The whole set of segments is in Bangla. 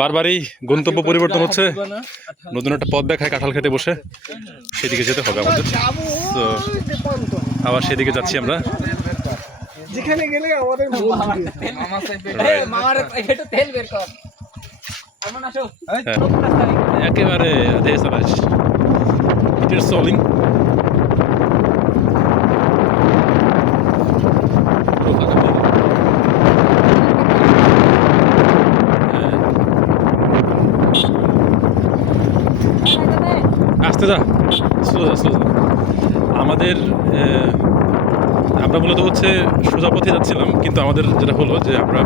বারবারই গন্তব্য পরিবর্তন হচ্ছে, নতুন একটা পথ দেখায় কাঁঠাল খেতে বসে, সেদিকে যেতে হবে আমাদের। তো আবার সেদিকে যাচ্ছি আমরা। যেখানে গেলে আমাদের একেবারে সোলিং আসতে যা আমাদের আমরা মূলত হচ্ছে সোজা পথে যাচ্ছিলাম, কিন্তু আমাদের যেটা হলো যে আমরা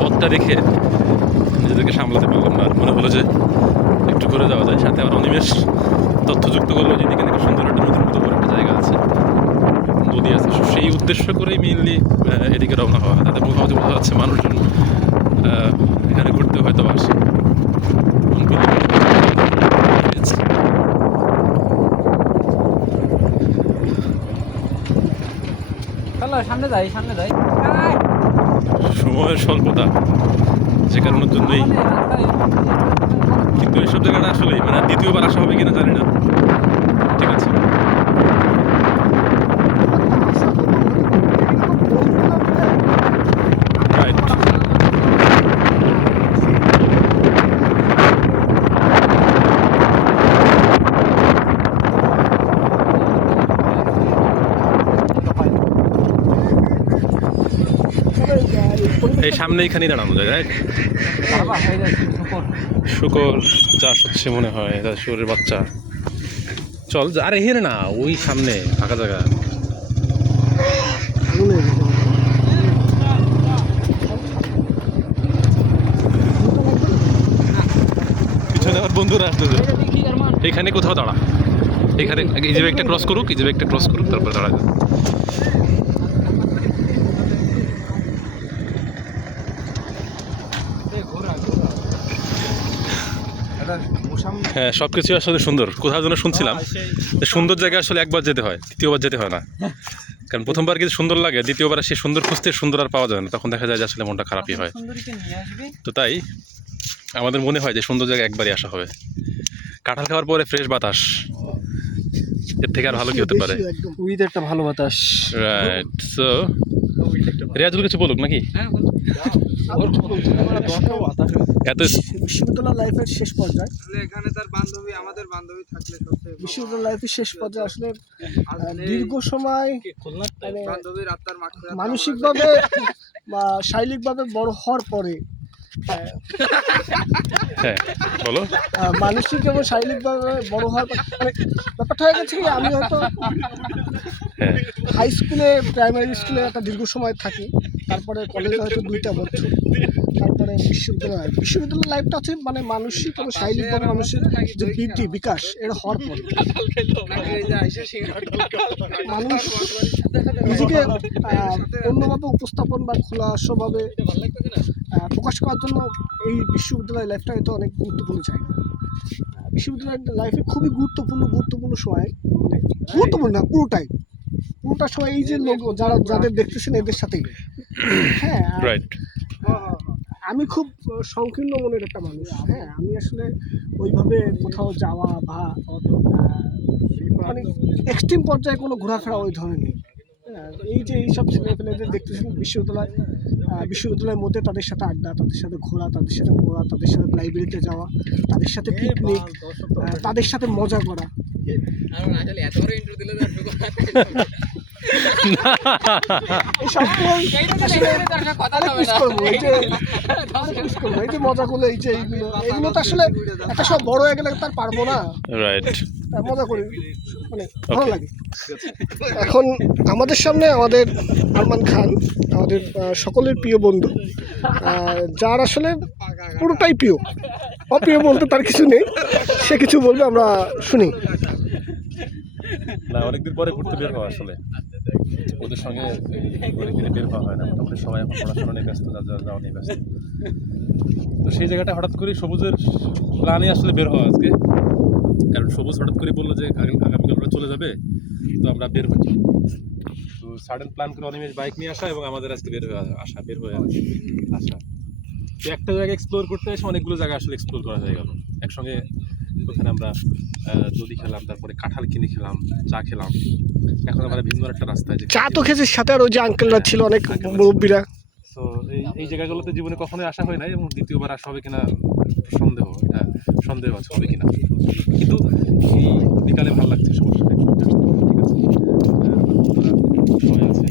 পথটা রেখে নিজেদেরকে সামলাতে পারলাম না। আর মনে হলো যে একটু করে যাওয়া যায়। সাথে আবার অনিমেষ তথ্যযুক্ত করলো যে এদিকে নাকি সুন্দর একটা নতুন একটা জায়গা আছে, নদী আছে। সেই উদ্দেশ্য করেই মেইনলি এদিকে রওনা হওয়া। তাদের মুখোমুখি বোঝা যাচ্ছে মানুষজন এখানে ঘুরতে হয়তো আসে। সময়ের স্বল্পতা যে কারণের জন্যই, কিন্তু এইসব জায়গাটা আসলে মানে দ্বিতীয়বার আসা হবে কিনা জানি না। ঠিক আছে, রাইট। এই সামনে এখানেই দাঁড়ানো যায়, রাইট? শুকর চাষ হচ্ছে মনে হয়, শুকরের বাচ্চা। চল, আরে হেরে না, ওই সামনে ফাঁকা জায়গা। পিছনে আমার বন্ধুরা আসতেছে। এখানে কোথাও দাঁড়া, এখানে এই যে একটা ক্রস করুক, এই যে একটা ক্রস করুক, তারপর দাঁড়া। হ্যাঁ, সবকিছু আসলে সুন্দর। কোথাও যেন শুনছিলাম সুন্দর জায়গায় আসলে একবার যেতে হয়, দ্বিতীয়বার যেতে হয় না। কারণ প্রথমবার কিছু সুন্দর লাগে, দ্বিতীয়বার সে সুন্দর খুঁজতে সুন্দর আর পাওয়া যায় না, তখন দেখা যায় যে আসলে মনটা খারাপই হয়। তো তাই আমাদের মনে হয় যে সুন্দর জায়গায় একবারই আসা হবে। কাঁঠাল খাওয়ার পরে ফ্রেশ বাতাস, এর থেকে আর ভালো কি হতে পারে? একটা ভালো বাতাস। রাইট। সো রিয়াজুল কিছু বলুক নাকি? এত বিশ্ববিদ্যালয় লাইফের শেষ পর্যায়ে এখানে তার বান্ধবী, আমাদের বান্ধবী থাকলে বিশ্ববিদ্যালয় লাইফের শেষ পর্যায়ে আসলে দীর্ঘ সময় বান্ধবীর আত্মার মানসিকভাবে বা শারীরিকভাবে বড় হওয়ার পরে, হ্যাঁ বলো, মানসিক এবং শারীরিকভাবে বড় হওয়ার পর ব্যাপারটা হয়ে গেছে কি, আমি হয়তো হাই স্কুলে, প্রাইমারি স্কুলে একটা দীর্ঘ সময় থাকি, তারপরে কলেজে হয়তো 2টা বছর, তারপরে বিশ্ববিদ্যালয় লাইফটা হচ্ছে মানে মানসিক এবং শারীরিকভাবে মানুষের যে বৃদ্ধি বিকাশ এটা হওয়ার পর মানুষ নিজেকে অন্যভাবে উপস্থাপন বা খোলাসাভাবে প্রকাশ করার জন্য এই বিশ্ববিদ্যালয় লাইফটা হয়তো অনেক গুরুত্বপূর্ণ জায়গা। বিশ্ববিদ্যালয় লাইফে খুবই গুরুত্বপূর্ণ সময়, মানে গুরুত্বপূর্ণ না, পুরোটা সময় এই যে লোক যাদের দেখতেছেন এদের সাথেই। হ্যাঁ, আমি খুব সংকীর্ণ মনের একটা মানুষ। হ্যাঁ, আমি আসলে ওইভাবে কোথাও যাওয়া বা মানে এক্সট্রিম পর্যায়ে কোনো ঘোরাফেরা ওই ধরনের নেই। এই যে এইসব ছেলেপেলেদের দেখতেছেন বিশ্ববিদ্যালয়ের মধ্যে, তাদের সাথে আড্ডা, তাদের সাথে ঘোরা, তাদের সাথে পড়া, তাদের সাথে লাইব্রেরিতে যাওয়া, তাদের সাথে পিকনিক, তাদের সাথে মজা করা। এই যে মজাগুলো, এইগুলো তো আসলে একটা সব বড় হয়ে গেলে তার পারবো না। মজা করি, মানে ভালো লাগে। এখন আমাদের সামনে আমাদের আরমান খান, আমাদের সকলের প্রিয় বন্ধু, যার আসলে পুরোটাই প্রিয়, অপ্রিয় বলতে তার কিছু নেই। সে কিছু বলবে, আমরা শুনি। না, অনেকদিন পরে ঘুরতে বের হওয়া, আসলে ওদের সঙ্গে বের হওয়া হয় না। মোটামুটি সবাই এখন পড়াশোনা নিয়ে ব্যস্ত, যাওয়া নিয়ে ব্যস্ত। তো সেই জায়গাটা হঠাৎ করে সবুজের প্ল্যানে আসলে বের হওয়া আজকে। কারণ সবুজ হঠাৎ করে বললো যে আগামীকাল ওরা চলে যাবে, তো আমরা বের হই। তো সাডেন প্ল্যান করে অনিমেষ বাইক নিয়ে আসা এবং আমাদের আজকে বের হয়ে আসা। তো একটা জায়গা এক্সপ্লোর করতে এসে অনেকগুলো জায়গা আসলে এক্সপ্লোর করা হয়ে গেল একসঙ্গে। ওখানে আমরা দধি খেলাম, তারপরে কাঁঠাল কিনে খেলাম, চা খেলাম। এখন আমরা ভিন্ন একটা রাস্তায় চা তো খেয়েছিস, সাথে আর ওই যে আঙ্কেলরা ছিল অনেক মুরব্বীরা। তো এই জায়গাগুলোতে জীবনে কখনোই আসা হয় নাই, এবং দ্বিতীয়বার আসা হবে কিনা সন্দেহ, এটা সন্দেহ আছে হবে কিনা। কিন্তু এই বিকালে ভালো লাগছে সবার সাথে ঘুরতে আসতে, ঠিক আছে। সময় আছে,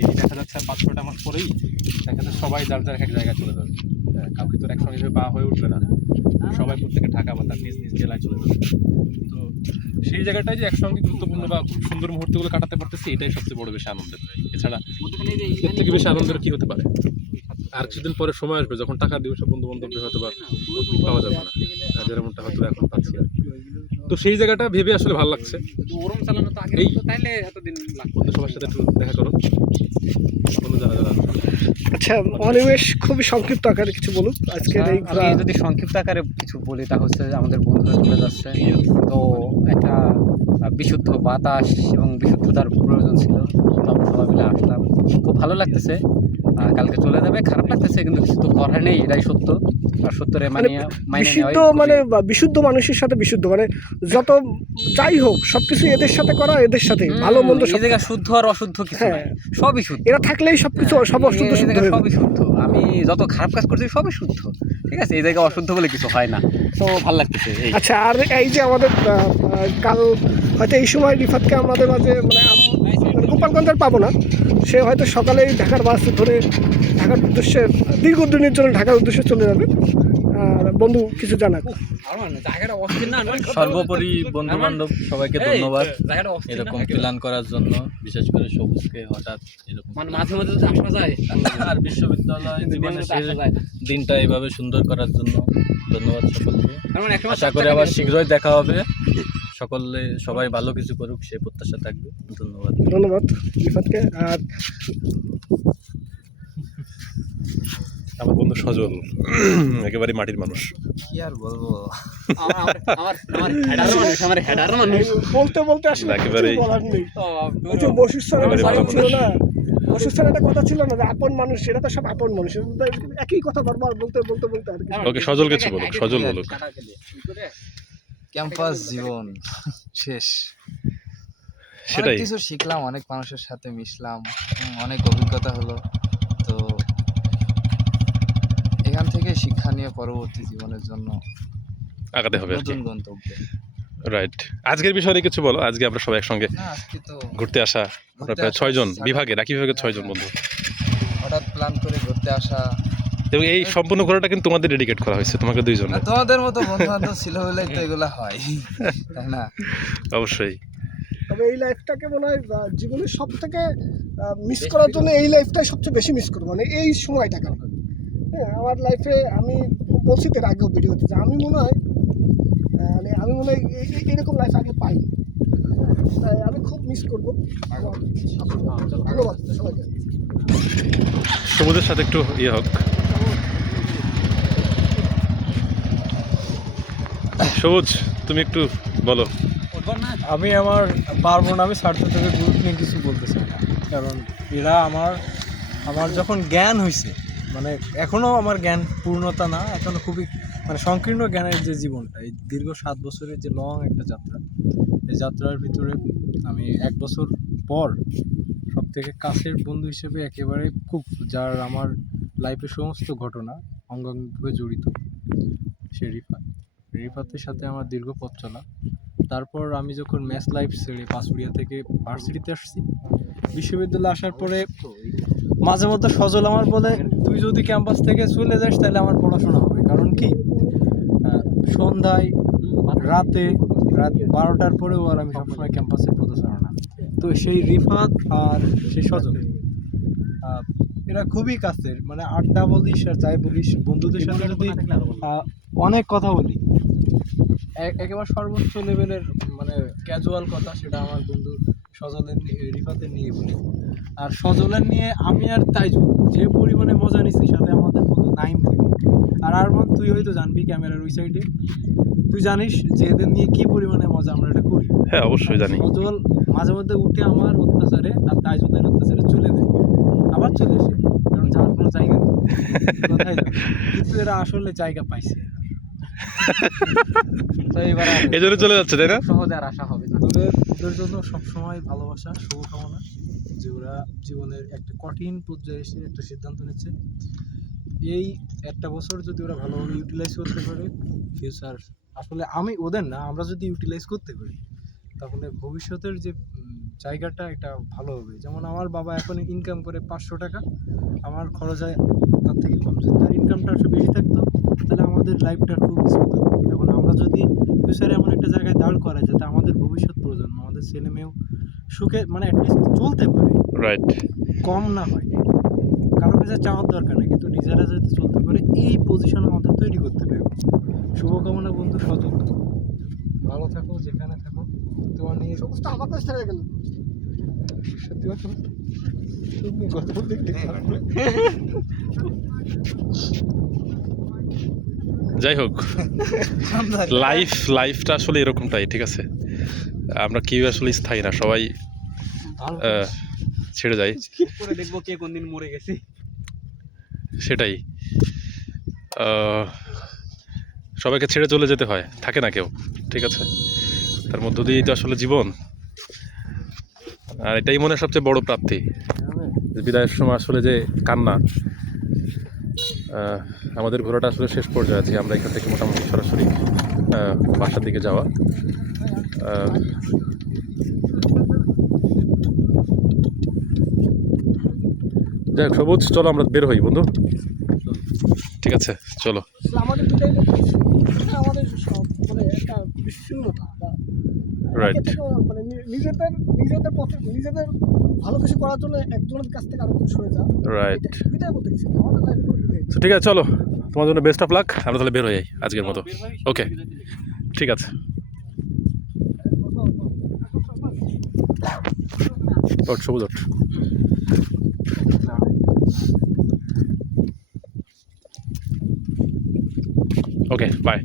এই দেখা যাচ্ছে আর 5-6টা মাস পরেই দেখা যাচ্ছে সবাই যার যার এক জায়গায় চলে যাবে। কাউকে তো একসঙ্গে হিসেবে পাওয়া হয়ে উঠবে না, সবাই প্রত্যেকে ঢাকা বা তার নিজ নিজ জেলায় চলে যাবে। তো সেই জায়গাটায় যে একসঙ্গে গুরুত্বপূর্ণ বা খুব সুন্দর মুহূর্তগুলো কাটাতে পারতেছি, এটাই সবচেয়ে বড় বেশি আনন্দের। এছাড়া এর থেকে বেশি আনন্দের কি হতে পারে? আর কিছুদিন পরে সময় আসবে যখন টাকা দিয়ে সব বন্ধু বান্ধবদের হয়তো বা পাওয়া যাবে না, যেমনটা হয়তো এখন পাচ্ছি আর। তো সেই জায়গাটা ভেবে আসলে ভালো লাগছে। এই বন্ধু সবার সাথে একটু দেখা করো, বন্ধু যারা যারা। আচ্ছা, অনিমেষ খুবই সংক্ষিপ্ত আকারে কিছু বলুন আজকের এই ঘোরা। আমি যদি সংক্ষিপ্ত আকারে কিছু বলি, তা হচ্ছে যে আমাদের বন্ধুরা চলে যাচ্ছে, তো একটা বিশুদ্ধ বাতাস এবং বিশুদ্ধতার প্রয়োজন ছিল, তো আমরা সবাই মিলে আসলাম, খুব ভালো লাগতেছে। কালকে চলে যাবে, খারাপ লাগতেছে, কিন্তু কিছু তো করার নেই, এটাই সত্য। আর সত্যরে মানে মাইনে বিশুদ্ধ মানে বিশুদ্ধ মানুষের সাথে বিশুদ্ধ মানে যত যাই হোক সবকিছু এদের সাথে করা, এদের সাথে ভালো মন্দ সব। এই জায়গায় শুদ্ধ আর অশুদ্ধ কিছু হ্যাঁ, নাই, সবই শুদ্ধ। এরা থাকলেই সবকিছু সব অশুদ্ধ এই শুদ্ধ জায়গায় হয়ে যায়। সবই শুদ্ধ। আমি যত খারাপ কাজ করছি সবই শুদ্ধ, ঠিক আছে। এই জায়গায় অশুদ্ধ বলে কিছু হয় না, তো ভালো লাগতেছে এই। আচ্ছা, আর এই যে আমাদের কাল হয়তো এই সময় রিফাতকে আমাদের মাঝে মানে গোপালগঞ্জের পাবো না, সে হয়তো সকালেই ঢাকার বাস ধরে ঢাকার উদ্দেশ্যে দীর্ঘদিনের জন্য ঢাকার উদ্দেশ্যে চলে যাবে। আর বন্ধু কিছু জানাক। সর্বোপরি বন্ধু বান্ধব সবাইকে ধন্যবাদ এরকম প্ল্যান করার জন্য, বিশেষ করে সবুজকে হঠাৎ এরকম মাঝে মাঝে যদি আসা যায়, আর বিশ্ববিদ্যালয় জীবনের শেষ দিনটা এইভাবে সুন্দর করার জন্য ধন্যবাদ সকলকে। আশা করি আবার শীঘ্রই দেখা হবে, সকলে সবাই ভালো কিছু করুক সেই প্রত্যাশা থাকবে। ধন্যবাদ ধন্যবাদ রিফাতকে। আর আমার বন্ধু সজল একেবারে মাটির মানুষ। কি আর বলবো, আমার হেডার মানুষ। বলতে বলতে আসলে একেবারেই কিছু বলার নেই। ওই যে বশির স্যারের একেবারে কথা ভালো ছিল না, বশির স্যারের একটা কথা ছিল না যে আপন মানুষ, এরা তো সব আপন মানুষ। একই কথা বারবার বলতে বলতে বলতে আর কি। ওকে, সজল কিছু বলুক, সজল বলুক। ক্যাম্পাস জীবন শেষ, সেটাই। অনেক কিছু শিখলাম, অনেক মানুষের সাথে মিশলাম, অনেক অভিজ্ঞতা হলো। তো এখান থেকে শিক্ষা নিয়ে পরবর্তী জীবনের জন্য আগাতে হবে আর কি। নতুন গন্তব্যে। রাইট, আজকের বিষয়ে কিছু বলো। আজকে আমরা সবাই একসঙ্গে না, আজকে তো ঘুরতে আসা, আমরা প্রায় আসা, 6 জন সারা- বিভাগের, একই বিভাগের 6 জন বন্ধু। হঠাৎ প্ল্যান করে ঘুরতে আসা, এবং এই সম্পূর্ণ ঘোরাটা কিন্তু তোমাদের ডেডিকেট করা হয়েছে, তোমাকে 2 জন। আর তোমাদের মতো বন্ধু বান্ধব ছিল বলেই তো এগুলো হয়, তাই না? অবশ্যই। তবে এই লাইফটাকে মনে হয় জীবনের সব থেকে মিস করার জন্য এই লাইফটাই সবচেয়ে বেশি মিস করবো, মানে এই সময়টাকে। হ্যাঁ, আমার লাইফে আমি বলছি তো এর আগেও ভিডিওতে যে আমি মনে হয় এরকম লাইফ আগে পাই, তাই আমি খুব মিস করবো। ধন্যবাদ সবাইকে। সবুজের সাথে একটু ইয়ে হোক। সবুজ, তুমি একটু বলো। আমি পারবো না, আমি সার্থকের গ্রুপ নিয়ে কিছু বলতে চাই না, কারণ এরা আমার যখন জ্ঞান হয়েছে, মানে এখনও আমার জ্ঞান পূর্ণতা না, এখনও খুবই মানে সংকীর্ণ জ্ঞানের যে জীবনটা, এই দীর্ঘ 7 বছরের যে লং একটা যাত্রা, এই যাত্রার ভিতরে আমি 1 বছর পর সব থেকে কাছের বন্ধু হিসেবে একেবারে খুব, যার আমার লাইফের সমস্ত ঘটনা অঙ্গাঙ্গিভাবে জড়িত, সে রিফাতের সাথে আমার দীর্ঘ পথ চলা। তারপর আমি যখন ম্যাথ লাইফ ছেড়ে পাঁচুড়িয়া থেকে ভার্সিটিতে আসছি, বিশ্ববিদ্যালয়ে আসার পরে মাঝে মধ্যে সজল আমার বলে, তুই যদি ক্যাম্পাস থেকে চলে যাস তাহলে আমার পড়াশোনা হবে। কারণ কি, সন্ধ্যায় রাত 12টার পরেও আর আমি সবসময় ক্যাম্পাসে পদচারণা। তো সেই রিফাত আর সেই সজল এরা খুবই কাছের, মানে আড্ডা বলিস আর যাই বলিস, বন্ধুদের সাথে যদি অনেক কথা বলি, একেবারে সর্বোচ্চ লেভেলের মানে ক্যাজুয়াল কথা, সেটা আমার বন্ধু সজলের রিফাতের নিয়ে বলি। আর সজলের নিয়ে আমি আর তাইজুল যে পরিমাণে মজা নিচ্ছি, সাথে আমাদের বন্ধু নাইম থেকে। আর আরমান, তুই হয়তো জানবি ক্যামেরার ওই সাইডে, তুই জানিস যে এদের নিয়ে কী পরিমাণে মজা আমরা এটা করি। হ্যাঁ, অবশ্যই জানি। সজল মাঝে মধ্যে উঠে আমার অত্যাচারে আর তাইজুলের অত্যাচারে চলে যায়, আবার চলে আসে, কারণ যাওয়ার কোনো জায়গা নেই, কোথায় যাবে? কিন্তু এরা আসলে জায়গা পাইছে। তো এবার আর এই জন্য চলে যাচ্ছে, তাই না? সহজে আর আসা হবে না। ওদের জন্য সবসময় ভালোবাসা, শুভকামনা, যে ওরা জীবনের একটা কঠিন পর্যায়ে এসে একটা সিদ্ধান্ত নিচ্ছে। এই একটা বছর যদি ওরা ভালোভাবে ইউটিলাইজ করতে পারে, ফিউচার আসলে ওদের না, আমরা যদি ইউটিলাইজ করতে পারি তাহলে ভবিষ্যতের যে জায়গাটা এটা ভালো হবে। যেমন আমার বাবা এখন ইনকাম করে 500 টাকা, আমার খরচ হয় তার থেকে কম। যদি তার ইনকামটা একটু বেশি থাকতো তাহলে আমাদের লাইফটা খুব স্মুথ হতো। এখন আমরা যদি ফিউচারে এমন একটা জায়গায় দাঁড় করাই যাতে আমাদের ভবিষ্যৎ প্রজন্ম, আমাদের ছেলে মেয়েও সুখে মানে অ্যাটলিস্ট চলতে পারে, রাইট। কম না হয়, কারো কাছে চাওয়ার দরকার নেই, কিন্তু নিজেরা যাতে চলতে পারে এই পজিশন আমাদের তৈরি করতে হবে। শুভকামনা বন্ধু, সতর্ক ভালো থাকো যেখানে থাকো, তোমার নিয়ে সবুজ তো আমার কাছে ছেড়ে গেল। সত্যি কথা তুমি কথা বলতে গেলে খারাপ লাগে। যাই হোক, লাইফটা আসলে এরকমটাই, ঠিক আছে? আমরা কেউ আসলে স্থায়ী না, সবাই ছেড়ে যায়, পরে দেখবো কে কোন দিন মরে গেছে। সেটাই। সবাইকে ছেড়ে চলে যেতে হয়, থাকে না কেউ, ঠিক আছে? তার মধ্য দিয়েই তো আসলে জীবন। আর এটাই মনে হয় সবচেয়ে বড় প্রাপ্তি, যে বিদায়ের সময় আসলে যে কান্না। আমাদের ঘোরাটা আসলে শেষ পর্যায়ে আছি, আমরা এখান থেকে মোটামুটি সরাসরি বাসার দিকে যাওয়া। যাই হোক, সবুজ, চলো আমরা বের হই বন্ধু, ঠিক আছে? চলো। আসলে আমাদের বিদায় করতে এটা আমাদের মানে একটা বিচ্ছিন্নতা বা রাইট। একে থেকে মানে নিজেদের পথে নিজেদের ভালো কিছু করার জন্য একজনের কাছ থেকে আরেকজন সরে যাওয়া, রাইট। বিদায় করতে কিছু না, আমাদের লাইফে কোনো বিদায় নেই। ঠিক আছে, চলো, তোমার জন্য বেস্ট অফ লাক। আমরা তাহলে বের হয়ে যাই আজকের মতো। ওকে, ঠিক আছে। ওঠ সবুজ, ওঠ। ওকে, বাই।